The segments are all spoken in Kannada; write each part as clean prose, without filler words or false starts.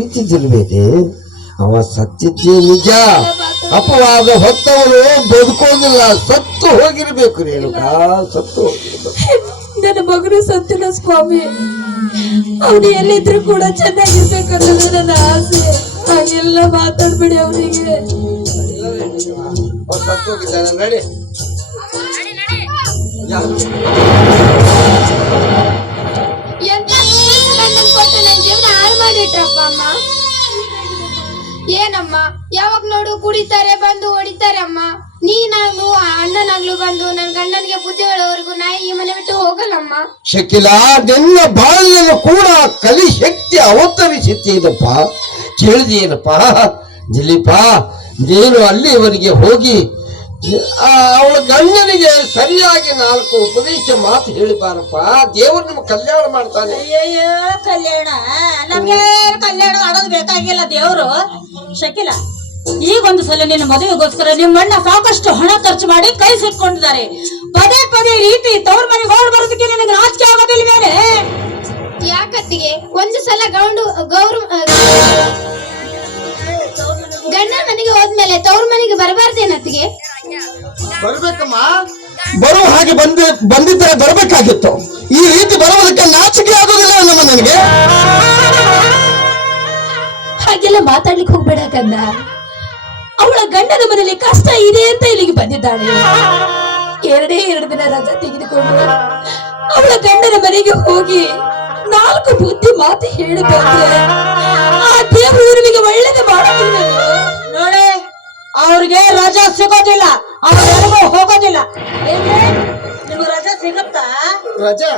ಪ್ರೀತಿಸಿರ್ಬೇಡಿ. ಅವ ಸತ್ತಿದ್ದೇ ನಿಜ. ಅಪವಾದ ಹೊತ್ತವನು ಬದುಕೋದಿಲ್ಲ, ಸತ್ತು ಹೋಗಿರ್ಬೇಕು. ರೇಣುಕಾ, ಸತ್ತು ಹೋಗಿರ್ಬೇಕು. ನನ್ನ ಮಗನು ಸತ್ತಿಲ್ಲ ಸ್ವಾಮಿ. ಅವನು ಎಲ್ಲಿದ್ರು ಕೂಡ ಚೆನ್ನಾಗಿರ್ಬೇಕನ್ನೋದು ನನ್ನ ಆಸೆ. ಹಾಗೆಲ್ಲ ಮಾತಾಡ್ಬೇಡಿ ಅವನಿಗೆ. ಸತ್ತು ಹೋಗಿದ್ದಾನೆ ನಡಿ. ಏನಮ್ಮ, ಯಾವಾಗ ನೋಡು ಕುಡಿತಾರೆ, ಬಂದು ಹೊಡಿತಾರೆ ಅಮ್ಮ. ನೀನಾಗ್ಲು ಅಣ್ಣನಾಗ್ಲು ಬಂದು ನನ್ ಗಂಡನಿಗೆ ಬುದ್ಧಿ ಹೇಳೋವರೆಗೂ ನಾ ಈ ಮನೆ ಬಿಟ್ಟು ಹೋಗಲ್ಲಮ್ಮ. ಶಕಿಲಾ, ನಿನ್ನ ಬಾಳ್ಯನು ಕೂಡ ಕಲಿ ಶಕ್ತಿ ಅವತರಿಸುತ್ತಿದಪ್ಪ. ಕೇಳಿದೇನಪ್ಪ ದಿಲೀಪ, ನೀನು ಅಲ್ಲಿವರೆಗೆ ಹೋಗಿ ಅವಳ ಗಂಡನಿಗೆ ಸರಿಯಾಗಿ 4 ಉಪದೇಶ ಮಾತು ಹೇಳಿಬಾರಪ್ಪ. ದೇವರು ನಿಮ್ಮ ಕಲ್ಯಾಣ ಮಾಡ್ತಾನೆ. ಅಯ್ಯಯ್ಯೋ, ಕಲ್ಯಾಣ ನಮ್ಗೆ ಕಲ್ಯಾಣ ಮಾಡೋದು ಬೇಕಾಗಿಲ್ಲ ದೇವ್ರು. ಶಕಿಲ, ಈಗೊಂದು ಸಲ ನಿನ್ನ ಮದುವೆಗೋಸ್ಕರ ನಿಮ್ಮಣ್ಣ ಸಾಕಷ್ಟು ಹಣ ಖರ್ಚು ಮಾಡಿ ಕೈ ಸಿಕ್ಕೊಂಡಿದ್ದಾರೆ. ಪದೇ ಪದೇ ರೀತಿ ತವ್ರ ಮನೆಗೆ ಹೊರಡು ಬರೋದಕ್ಕೆ ನಿನಗೆ ನಾಚಿಕೆ ಆಗೋದಿಲ್ವೇನೆ? ಯಾಕತ್ತಿಗೆ ಒಂದು ಸಲ ಗಂಡನ ಮನೆಗೆ ಹೋದ್ಮೇಲೆ ತವ್ರ ಮನೆಗೆ ಬರಬಾರ್ದೇನತ್ತಿಗೆ? ಬರ್ಬೇಕಮ್ಮ, ಬರೋ ಹಾಗೆ ಬಂದಿದ್ದರೆ ಬರ್ಬೇಕಾಗಿತ್ತು. ಈ ರೀತಿ ಬರೋದಕ್ಕೆ ನಾಚಿಕೆ ಆಗೋದಿಲ್ಲ ನಮ್ಮ ನನಗೆ. ಹಾಗೆಲ್ಲ ಮಾತಾಡ್ಲಿಕ್ಕೆ ಹೋಗ್ಬೇಡ ಕನ್ನ. ಅವಳ ಗಂಡನ ಮನೇಲಿ ಕಷ್ಟ ಇದೆ ಅಂತ ಇಲ್ಲಿಗೆ ಬಂದಿದ್ದಾಳೆ. 2 ದಿನ ರಜಾ ತೆಗೆದುಕೊಂಡು ಅವಳ ಗಂಡನ ಮನೆಗೆ ಹೋಗಿ 4 ಬುದ್ಧಿ ಮಾತು ಹೇಳಿ ಬಂದ್ರೆ ಆ ದೇವರು ನಿಮಗೆ ಒಳ್ಳೇದು ಮಾಡೋದಿಲ್ಲ ನೋಡಿ. ಅವ್ರಿಗೆ ರಜಾ ಸಿಗೋದಿಲ್ಲ, ಅವ್ರಿಗೂ ಹೋಗೋದಿಲ್ಲ. ನಿಮ್ಗೆ ರಜಾ ಸಿಗುತ್ತಾ? ರಜಾ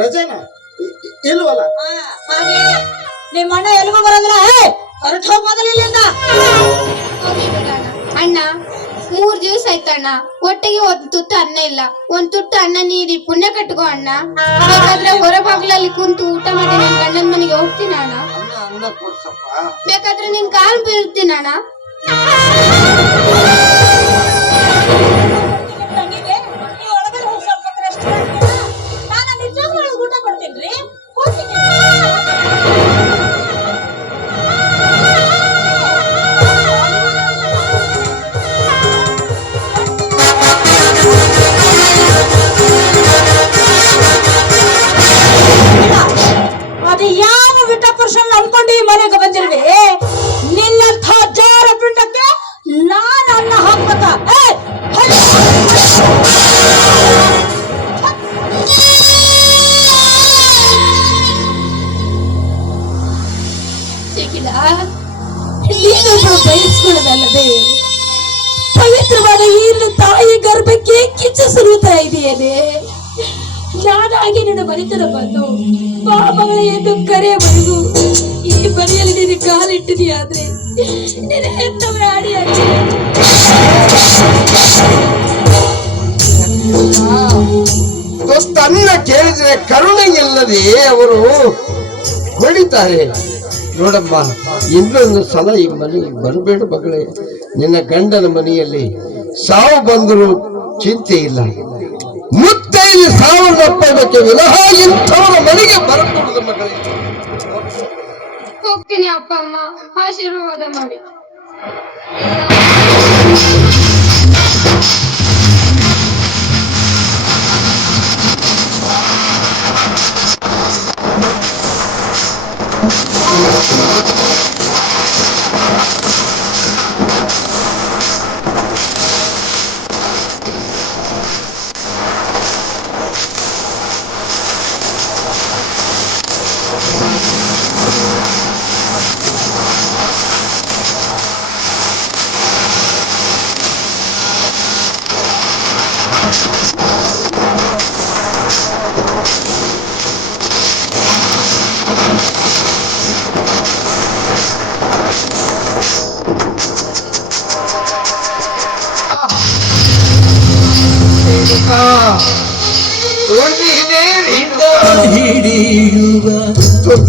ರಜಾನ ಇಲ್ವಲ್ಲ. ಹಾಗೆ ನಿಮ್ಮ ಅಣ್ಣ ಎಲ್ಗೂ ಬರೋದಿಲ್ಲ. ಹೊರಟು ಹೋಗೋದಿಲ್ಲ ಇಲ್ಲಿಂದ. ಅಣ್ಣ 3 ದಿವಸ ಆಯ್ತಣ್ಣ, ಒಟ್ಟಿಗೆ 1 ತುತ್ತು ಅನ್ನ ಇಲ್ಲ. 1 ತುತ್ತು ಅನ್ನ ನೀಡಿ ಪುಣ್ಯ ಕಟ್ಕೋ ಅಣ್ಣ. ಬೇಕಾದ್ರೆ ಹೊರ ಬಾಗ್ಲಲ್ಲಿ ಕುಂತು ಊಟ ಮಾಡಿ ನನ್ ಗಂಡನ ಮನೆಗೆ ಹೋಗ್ತೀನಿ ಅಣ್ಣ. ಬೇಕಾದ್ರೆ ನಿನ್ ಕಾಲು ಬೀಳ್ತೀನಿ ಅಣ್ಣ. ಊಟ ಕೊಡ್ತೀನಿ. ಅದು ಯಾವ ವಿಟ ಪುರುಷನ್ ನಂಬ್ಕೊಂಡು ಈ ಮನೆಗೆ ಬಂದಿರ್ವಿ? ನಿನ್ನಂಥ ಜಾರ ಪಿಂಡಕ್ಕೆ ನಾನು ಅನ್ನ ಹಾಕ್ಬೇಕ? ನೀನೊಬ್ಬಳು ಬಯಸ್ಕೊಳ್ಳೋದಲ್ಲದೆ ಪವಿತ್ರವಾದ ಈ ತಾಯಿ ಗರ್ಭಕ್ಕೆ ಕಿಚ್ಚು ಸುರುತ್ತಾ ಇದೆಯೇನೆ. ನಾನಾಗಿ ನಿನ್ನ ಮನೆತನ ಬಂದು ಮಗಳೇ ಎಂದು ಕರೆಯವರೆಗೂ ಈ ಮನೆಯಲ್ಲಿ ನೀನು ಕಾಲಿಟ್ಟಿದೆಯಾದ್ರೆ ನಿನ್ನ ಹೆತ್ತವರ ಅಡಿಯಾಗಿ ತನ್ನ ಕೇಳಿದ್ರೆ ಕರುಣೆ ಇಲ್ಲದೆ ಅವರು ಹೊಡಿತಾರೆ. ನೋಡಮ್ಮ, ಇನ್ನೊಂದು ಸಲ ಈ ಮನೆಗೆ ಬರಬೇಡ ಮಗಳೇ. ನಿನ್ನ ಗಂಡನ ಮನೆಯಲ್ಲಿ ಸಾವು ಬಂದರೂ ಚಿಂತೆ ಇಲ್ಲ. ಮುತ್ತೈದು ಸಾವನ್ನಪ್ಪದಕ್ಕೆ ವಿನಃ ಇಂಥವರ ಮನೆಗೆ ಬರಕೂಡದು ಮಗಳೇ. ಹೋಗ್ತೀನಿ ಅಪ್ಪ ಅಮ್ಮ, ಆಶೀರ್ವಾದ ಮಾಡಿ.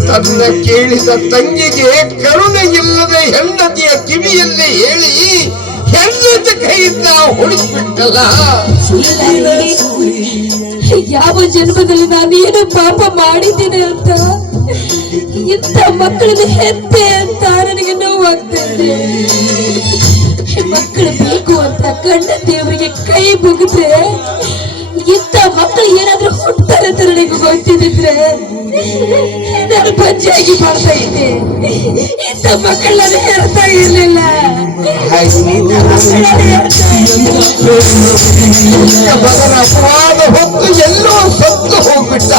ತನ್ನ ಕೇಳಿದ ತಂಗಿಗೆ ಕರುಣೆ ಇಲ್ಲದೆ ಹೆಂಡತಿಯ ಕಿವಿಯಲ್ಲಿ ಹೇಳಿ ಹೆಂಡತಿ ಕೈಯಿಂದ ಹೊಡಿಸ್ಬಿಟ್ಟಲ್ಲ. ಯಾವ ಜನ್ಮದಲ್ಲಿ ನಾನೇನು ಪಾಪ ಮಾಡಿದ್ದೇನೆ ಅಂತ ಇಂಥ ಮಕ್ಕಳನ್ನು ಹೆತ್ತೆ ಅಂತ ನನಗೆ ನೋವಾಗ್ತದೆ. ಮಕ್ಕಳು ಬೇಕು ಅಂತ ಗಂಡ ದೇವರಿಗೆ ಕೈ ಮುಗಿದ್ರೆ ಇಂಥ ಮಕ್ಕಳು ಏನಾದ್ರೂ ಹುಡ್ತಾರೆ ಅಂತ ನನಗೆ ಗೊತ್ತಿದ್ರೆ ನಾನು ಪಂಚಾಗಿ ಮಾಡ್ತಾ ಇದ್ದೆ. ಇಂಥ ಮಕ್ಕಳು ನಾನು ಹೇಳ್ತಾ ಇರ್ಲಿಲ್ಲ. ಮಗನ ಅಪವಾದ ಹೊತ್ತು ಎಲ್ಲೋ ಸತ್ತು ಹೋಗ್ಬಿಟ್ಟ.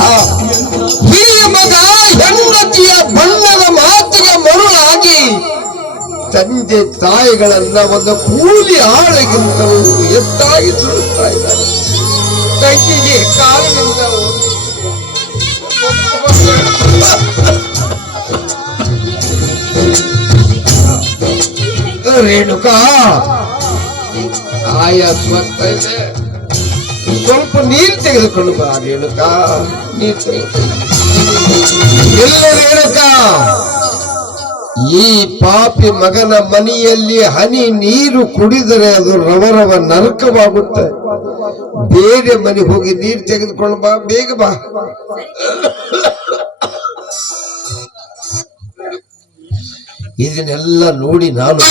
ಹಿರಿಯ ಮಗ ಹೆಂಡತಿಯ ಬಣ್ಣದ ಮಾತಿಗೆ ಮರುಳಾಗಿ ತಂದೆ ತಾಯಿಗಳನ್ನ ಒಂದು ಕೂಲಿ ಆಳಿಗಿಂತಲೂ ಎತ್ತಾಗಿ ತುಳಿಸ್ತಾ ಇದ್ದಾರೆ. ತಂಗಿಗೆ ಕಾಲಿನಿಂದ ರೇಣುಕಾ ಆಯಾಸವಾಗ್ತಾ ಇದೆ, ಸ್ವಲ್ಪ ನೀರು ತೆಗೆದುಕೊಂಡು ಬಾ ರೇಣುಕಾ. ನೀರು ತೆಗೆದುಕೊಂಡು ಎಲ್ಲ ರೇಣುಕಾ, ಈ ಪಾಪಿ ಮಗನ ಮನೆಯಲ್ಲಿ ಹನಿ ನೀರು ಕುಡಿದರೆ ಅದು ರವರವ ನರಕವಾಗುತ್ತೆ. ಬೇರೆ ಮನೆಗೆ ಹೋಗಿ ನೀರು ತೆಗೆದುಕೊಂಡು ಬಾ, ಬೇಗ ಬಾ. ಇದನ್ನೆಲ್ಲ ನೋಡಿ ನಾನು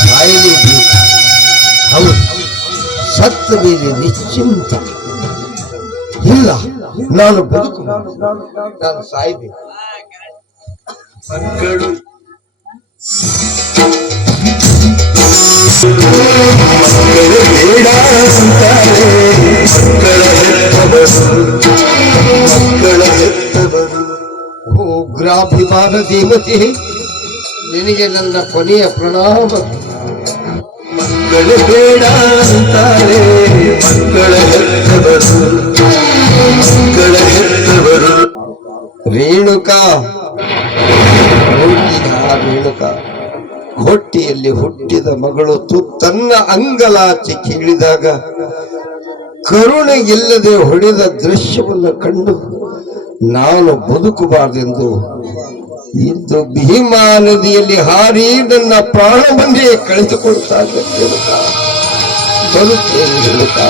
ಸಾಯಲೇಬೇಕು. ಹೌದು, ಸತ್ತ ಮೇಲೆ ನಿಶ್ಚಿಂತ ಇಲ್ಲ, ನಾನು ಬದುಕು, ನಾನು ಸಾಯಬೇಕು. ಮಕ್ಕಳು ಬೇಡ ಅಂತಾರೆ, ಮಕ್ಕಳ ಹೆತ್ತವರು. ಓ ಉಗ್ರಾಭಿಮಾನ ದೇವತೆ, ನಿನಗೆ ನನ್ನ ಕೊನೆಯ ಪ್ರಣಾಮ. ಮಕ್ಕಳು ಬೇಡ ಅಂತಾರೆ, ಮಕ್ಕಳ ಹೆತ್ತವರು, ಮಕ್ಕಳ ಹೆತ್ತವರು. ರೇಣುಕಾ, ರೇಣುಕಾ, ಹೊಟ್ಟೆಯಲ್ಲಿ ಹುಟ್ಟಿದ ಮಗಳು ತನ್ನ ಅಂಗಲಾಚಿ ಕೇಳಿದಾಗ ಕರುಣೆ ಇಲ್ಲದೆ ಹೊಡೆದ ದೃಶ್ಯವನ್ನು ಕಂಡು ನಾನು ಬದುಕಬಾರದೆಂದು ಇಂದು ಭೀಮಾ ನದಿಯಲ್ಲಿ ಹಾರಿ ನನ್ನ ಪ್ರಾಣವನ್ನೇ ಕಳೆದುಕೊಳ್ತಾ ಇದ್ದ ರೇಣುಕಾ, ಬದುಕೇ ರೇಣುಕಾ.